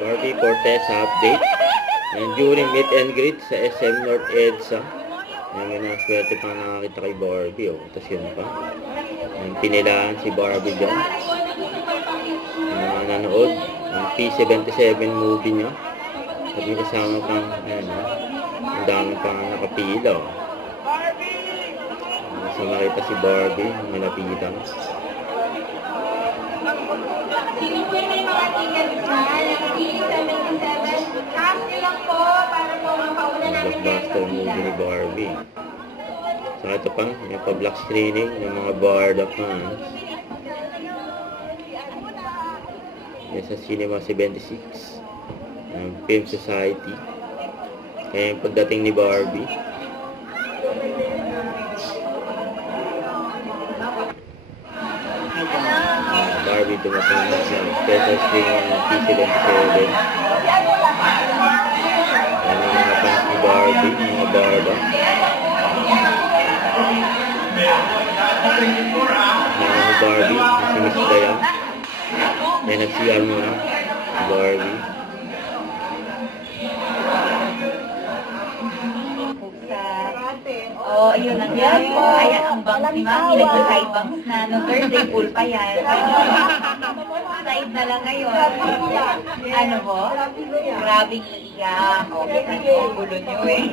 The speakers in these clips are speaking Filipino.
Barbie Fortesa update. And during meet and greet sa SM North EDSA, may naswerte pa nakakita kay Barbie. Oh. Tapos yun pa. Pinilaan si Barbie dyan. Nanonood ang P77 movie niya. At may kasama pang, ang dami pang nakapila. Oh. So makita si Barbie, malapitan. Sino po yung may mga tickets na? Nakapili 77. Cash nyo lang po para po mapauna namin Blockbuster movie ni Barbie. So ito pa, yung pa-black screening ng mga Barda fans. Yan sa Cinema 76 ng Film Society. Kaya yung pagdating ni Barbie, Barbie dumating na sa special screening ng P77. Yan yung mga fans ni Barbie, mga Barda. Mga Barbie, si Miss Dayan. Yan nag-CR muna, Barbie. Oh, yun ang yan po. Ayan ang bangs ni Mami. Nag-side bangs na. No Thursday pool pa yan. Side na lang ngayon. Ano po? Grabe iiyak. Okay, gulo nyo eh.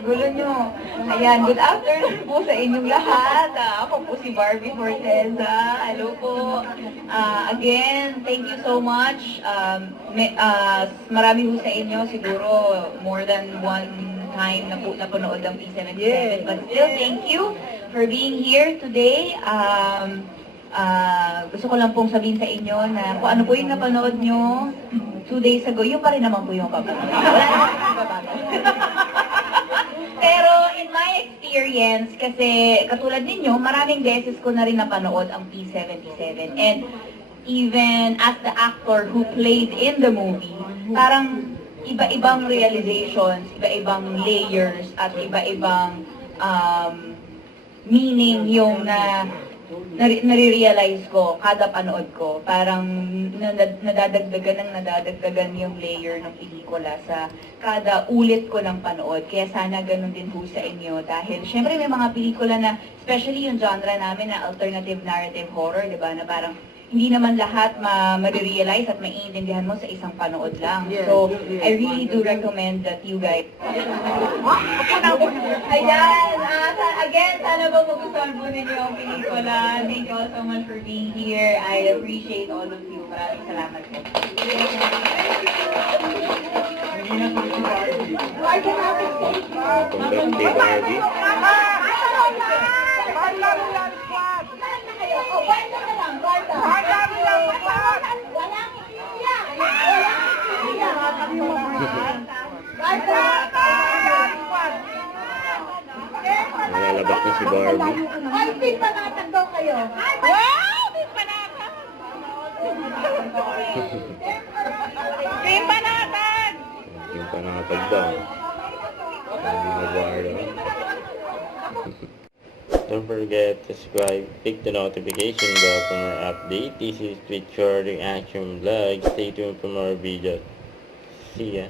Gulo nyo. Ayan, good afternoon po sa inyong lahat. Ako po si Barbie Fortesa. Hello po. Again, thank you so much. Marami po sa inyo, siguro more than one time na napanood ang P77. Yes. But still, thank you for being here today. Gusto ko lang pong sabihin sa inyo na kung ano po yung napanood nyo 2 days ago, yun pa rin naman po yung papanood. Wala naman po babago. Pero in my experience, kasi katulad ninyo, maraming beses ko na rin napanood ang P77. And even as the actor who played in the movie, parang iba-ibang realizations, iba-ibang layers, at iba-ibang meaning yung nare-realize ko kada panood ko. Parang nadadagdagan yung layer ng pelikula sa kada ulit ko ng panood. Kaya sana ganun din po sa inyo. Dahil syempre may mga pelikula na, especially yung genre namin na alternative narrative horror, di ba? Na parang hindi naman lahat ma-realize at maiintindihan mo sa isang panood lang. So, I really do recommend that you guys. Ayan! Again, sana ba magustuhan po ninyo ang pelikula. Thank you all so much for being here. I appreciate all of you. Maraming salamat po. Congrats kay Barbie. Nalalabak na si Barbie. Ay, team panatag daw kayo. Wow! Team panatag! Team panatag! Yung panatag daw. Mga Barda. Don't forget to subscribe, click the notification bell for more update. This is Twitch Reaction Vlog. Stay tuned for more videos. See ya.